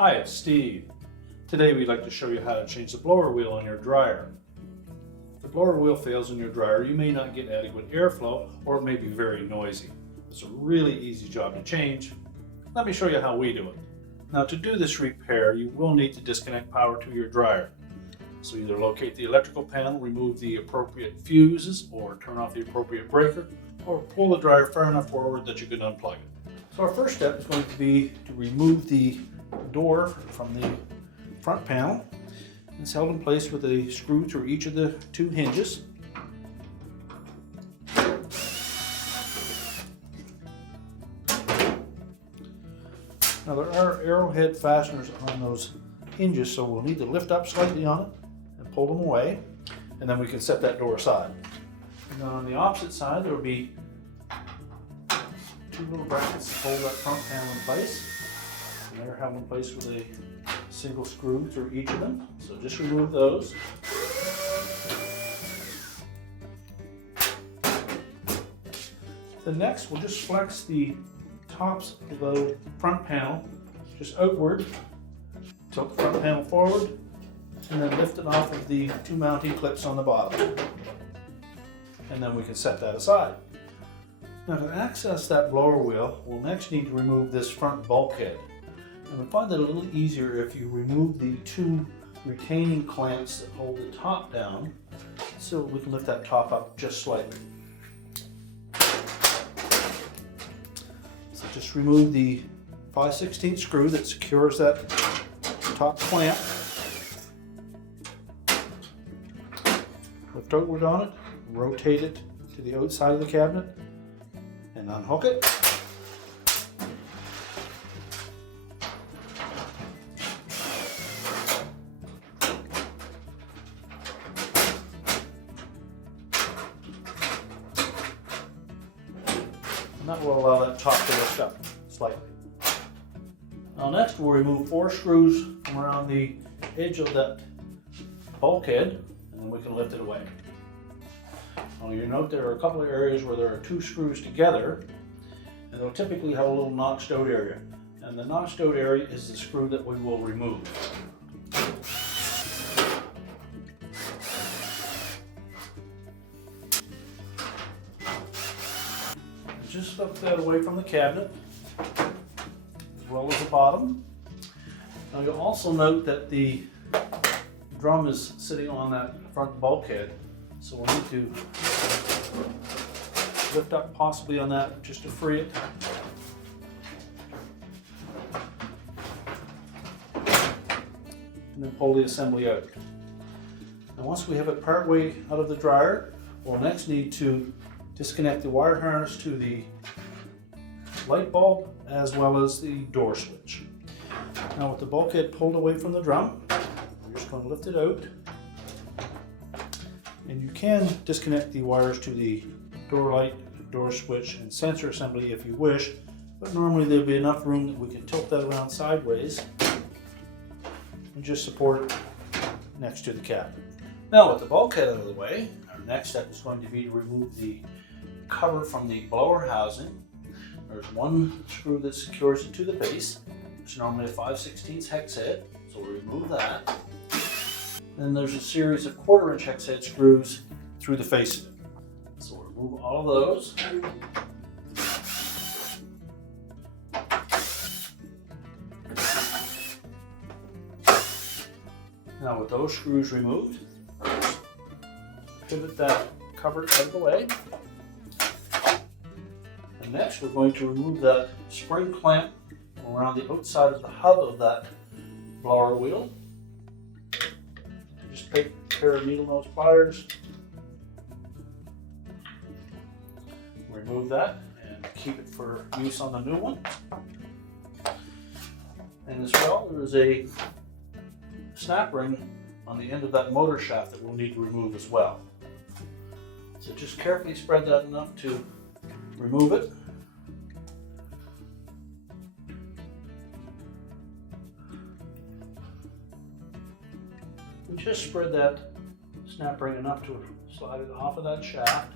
Hi, it's Steve. Today we'd like to show you how to change the blower wheel on your dryer. If the blower wheel fails in your dryer, you may not get adequate airflow or it may be very noisy. It's a really easy job to change. Let me show you how we do it. Now, to do this repair, you will need to disconnect power to your dryer. So either locate the electrical panel, remove the appropriate fuses, or turn off the appropriate breaker, or pull the dryer far enough forward that you can unplug it. So our first step is going to be to remove the door from the front panel. It's held in place with a screw through each of the two hinges. Now there are arrowhead fasteners on those hinges, so we'll need to lift up slightly on it and pull them away, and then we can set that door aside. And then on the opposite side there will be two little brackets to hold that front panel in place. And they're held in place with a single screw through each of them. So just remove those. Then next we'll just flex the tops of the front panel just outward, tilt the front panel forward, and then lift it off of the two mounting clips on the bottom. And then we can set that aside. Now, to access that blower wheel, we'll next need to remove this front bulkhead. And we find that a little easier if you remove the two retaining clamps that hold the top down, so we can lift that top up just slightly. So just remove the 5/16 screw that secures that top clamp. Lift outward on it, rotate it to the outside of the cabinet, and unhook it. And that will allow that top to lift up slightly. Now next we'll remove 4 screws from around the edge of that bulkhead, and then we can lift it away. Now you note there are a couple of areas where there are 2 screws together, and they'll typically have a little notched out area. And the notched out area is the screw that we will remove. Just lift that away from the cabinet, as well as the bottom. Now you'll also note that the drum is sitting on that front bulkhead, so we'll need to lift up possibly on that just to free it. And then pull the assembly out. And once we have it part way out of the dryer, we'll next need to disconnect the wire harness to the light bulb as well as the door switch. Now with the bulkhead pulled away from the drum, we're just going to lift it out. And you can disconnect the wires to the door light, door switch, and sensor assembly if you wish, but normally there'll be enough room that we can tilt that around sideways and just support it next to the cabinet. Now with the bulkhead out of the way, our next step is going to be to remove the cover from the blower housing. There's one screw that secures it to the base, which is normally a 5/16 hex head, so we'll remove that. Then there's a series of 1/4" hex head screws through the face of it. So we'll remove all of those. Now with those screws removed, pivot that cover out of the way. And next we're going to remove that spring clamp around the outside of the hub of that blower wheel. Just take a pair of needle nose pliers, remove that, and keep it for use on the new one. And as well, there is a snap ring on the end of that motor shaft that we'll need to remove as well. So just carefully spread that enough to remove it. And just spread that snap ring enough to slide it off of that shaft.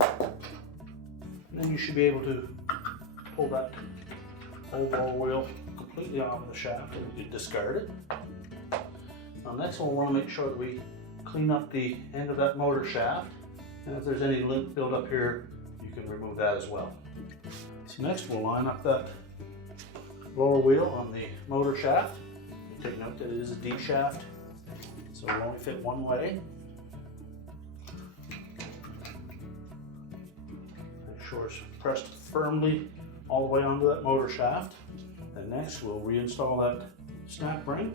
And then you should be able to pull that whole blower wheel completely off of the shaft and we can discard it. Now next we'll want to make sure that we clean up the end of that motor shaft, and if there's any lint build up here, you can remove that as well. So next we'll line up that blower wheel on the motor shaft. Take note that it is a D shaft, so it will only fit one way. Make sure it's pressed firmly all the way onto that motor shaft. And next we'll reinstall that snap ring.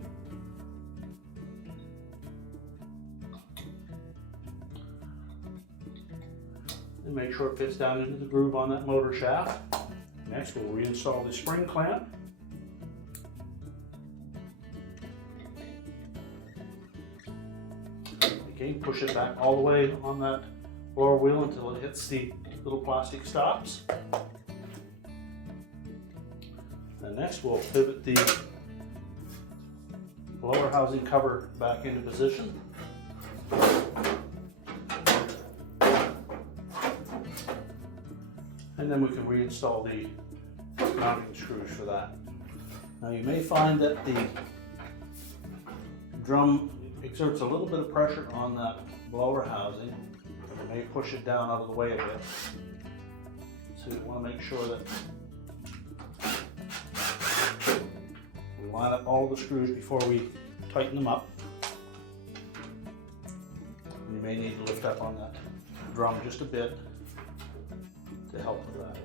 And make sure it fits down into the groove on that motor shaft. Next we'll reinstall the spring clamp. Again, push it back all the way on that blower wheel until it hits the little plastic stops. And next we'll pivot the blower housing cover back into position. And then we can reinstall the mounting screws for that. Now you may find that the drum exerts a little bit of pressure on that blower housing. It may push it down out of the way a bit. So you want to make sure that we line up all the screws before we tighten them up. You may need to lift up on that drum just a bit to help with that.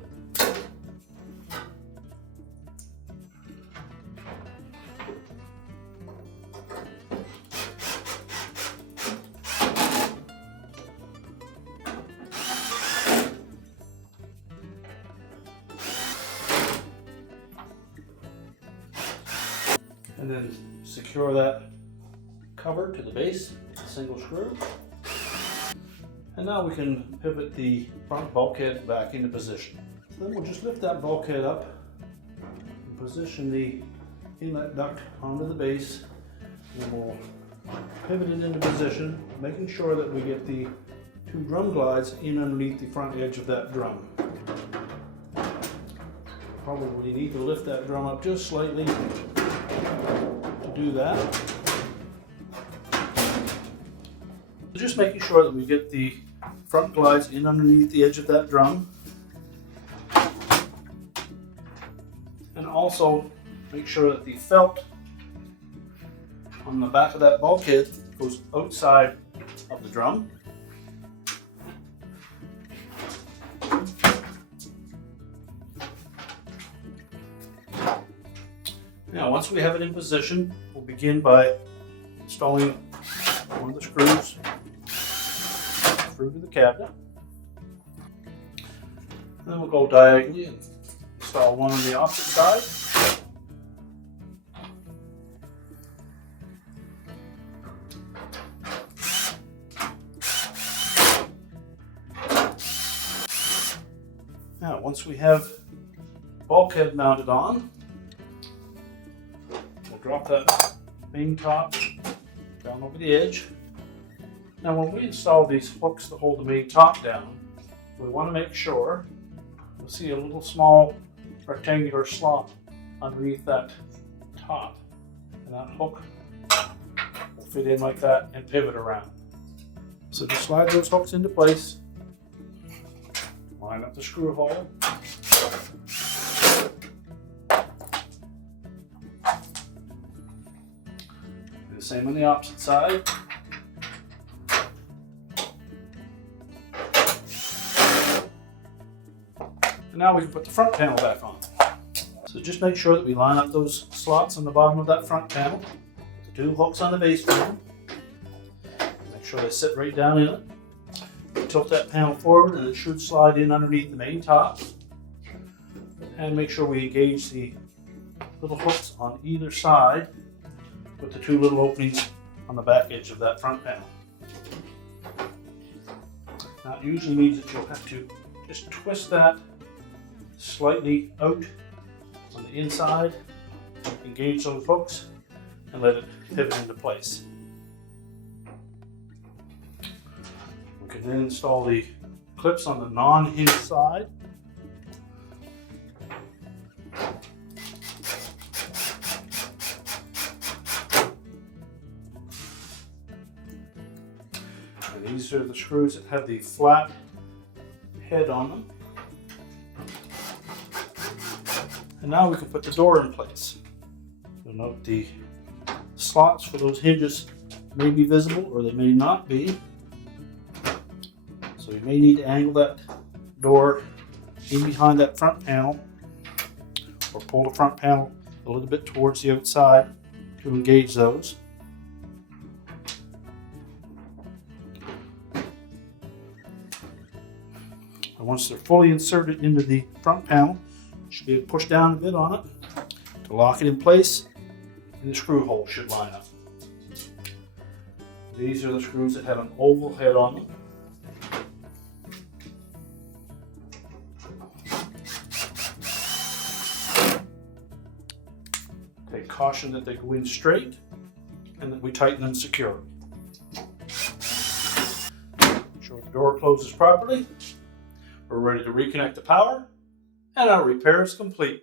And then secure that cover to the base with a single screw. And now we can pivot the front bulkhead back into position. Then we'll just lift that bulkhead up and position the inlet duct onto the base. And we'll pivot it into position, making sure that we get the two drum glides in underneath the front edge of that drum. Probably need to lift that drum up just slightly to do that. Just making sure that we get the front glides in underneath the edge of that drum. And also make sure that the felt on the back of that bulkhead goes outside of the drum. Now once we have it in position, we'll begin by installing one of the screws through to the cabinet. And then we'll go diagonally and install one on the opposite side. Now once we have bulkhead mounted on, we'll drop that main top down over the edge. Now when we install these hooks to hold the main top down, we want to make sure, you'll see a little small rectangular slot underneath that top, and that hook will fit in like that and pivot around. So just slide those hooks into place, line up the screw hole, do the same on the opposite side. Now we can put the front panel back on. So just make sure that we line up those slots on the bottom of that front panel. Put the two hooks on the base frame. Make sure they sit right down in it. Tilt that panel forward and it should slide in underneath the main top. And make sure we engage the little hooks on either side with the two little openings on the back edge of that front panel. Now it usually means that you'll have to just twist that slightly out on the inside, engage those hooks, and let it pivot into place. We can then install the clips on the non-hinge side. And these are the screws that have the flat head on them. And now we can put the door in place. So note the slots for those hinges may be visible or they may not be. So you may need to angle that door in behind that front panel or pull the front panel a little bit towards the outside to engage those. And once they're fully inserted into the front panel, you should be able to push down a bit on it to lock it in place, and the screw hole should line up. These are the screws that have an oval head on them. Take caution that they go in straight and that we tighten them secure. Ensure the door closes properly. We're ready to reconnect the power, and our repair is complete.